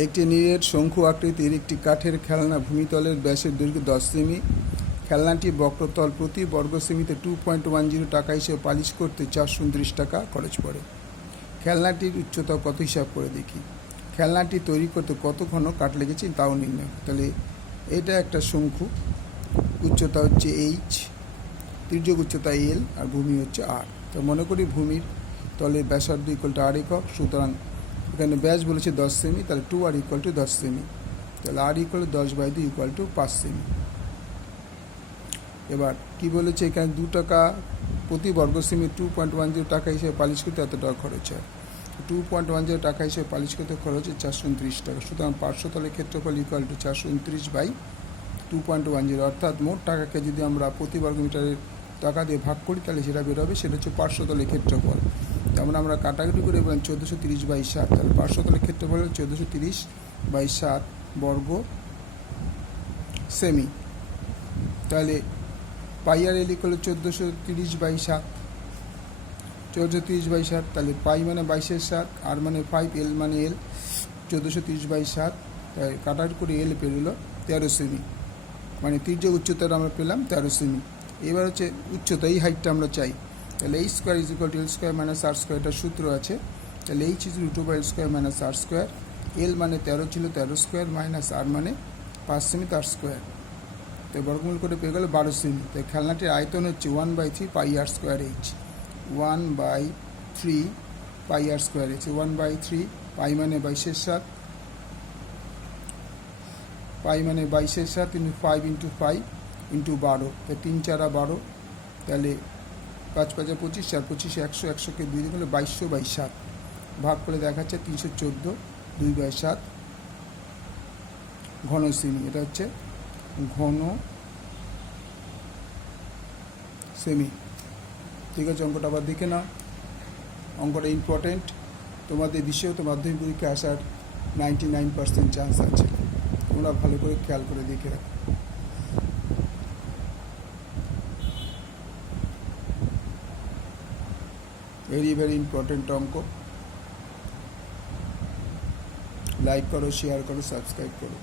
একটি নীলের শঙ্কু আকৃতির একটি কাঠের খেলনা ভূমিতলের ব্যাসের দৈর্ঘ্য 10 সেমি। খেলনাটি বক্রতল প্রতি বর্গ সেমিতে 2.10 টাকা হিসেবে পালিশ করতে 429 টাকা খরচ পড়ে। খেলনাটির উচ্চতা কত হিসাব করে দেখি। খেলনাটি তৈরি করতে কত ঘন কাঠ লেগেছে তাও নির্ণয়। তাহলে এটা একটা শঙ্কু, উচ্চতা হচ্ছে এইচ, তির্যক উচ্চতা এল আর ভূমি হচ্ছে আর। তো মনে করি ভূমির তলের ব্যাসার্ধ ইকুয়াল টু আর একক, সুতরাং এখানে ব্যাস বলেছে 10 সেমি, তাহলে 2r ইকুয়াল টু 10 সেমি, তাহলে r equal to 10/2 equal to 5 সেমি। এবার কি বলেছে, এখানে 2 টাকা প্রতি বর্গ সেমি 2.10 টাকা হিসেবে পালিশ করতে এত টাকা খরচ হয়। 2.10 টাকা হিসেবে পালিশ করতে খরচ হচ্ছে 429 টাকা, সুতরাং পার্শ্বতলের ক্ষেত্রফল ইকুয়াল টু 429/2.10, অর্থাৎ মোট টাকাকে যদি আমরা প্রতি বর্গ মিটারের টাকা দিয়ে ভাগ করি তাহলে সেটা বেরোবে, সেটা হচ্ছে পার্শ্বতলের ক্ষেত্রফল। যেমন আমরা কাটাকুটি করে বলেন 1430/7, তাহলে পার্শ্বতলের ক্ষেত্রফল 1430/7 বর্গ সেমি। তাহলে পাই আর এল ইকুয়াল 1430/7, 1430/7, তাহলে পাই মানে 22/7, আর মানে 5, এল মানে এল, 1430/7, তাই কাটাকুটি করে এল পেরোলো 13 সেমি, মানে তির্যক উচ্চতাটা আমরা পেলাম 13 সেমি। এবার হচ্ছে উচ্চতা, এই হাইটটা আমরা চাই, তাহলে h square is equal to l square minus r square, এটা সূত্র আছে। তাহলে এইচ ইজ √/এল square minus r square, l মানে 13 ছিল 13 স্কোয়ার, মাইনাস আর মানে 5 সেমি তার স্কোয়ার, তো বর্গমূল করে পেয়ে গেল 12 সেমি। তাই খেলনাটির আয়তন হচ্ছে 1/3 পাই আর স্কোয়ার এইচ, 1/3 পাই আর স্কোয়ার এইচ, 1/3 পাই মানে 22/7, পাই মানে 22/7 ইন্টু 5 ইন্টু 5 ইন্টু 12, তাই 3 4 12, তাহলে 5 5 25, 4 25 100, 100কে 2 দিয়ে গেলে 2200/7, ভাগ করে দেখাচ্ছে 314, 2/7 ঘন সেমি, এটা হচ্ছে ঘন সেমি। ঠিক আছে, অঙ্কটা আবার দেখে নাও। অঙ্কটা ইম্পর্টেন্ট, তোমাদের বিষয়েও তো মাধ্যমিক পরীক্ষা আসার 99% চান্স আছে, তোমরা ভালো করে খেয়াল করে দেখে রাখো। ভেরি ভেরি ইম্পর্টেন্ট অঙ্ক। লাইক করো, শেয়ার করো, সাবস্ক্রাইব করো।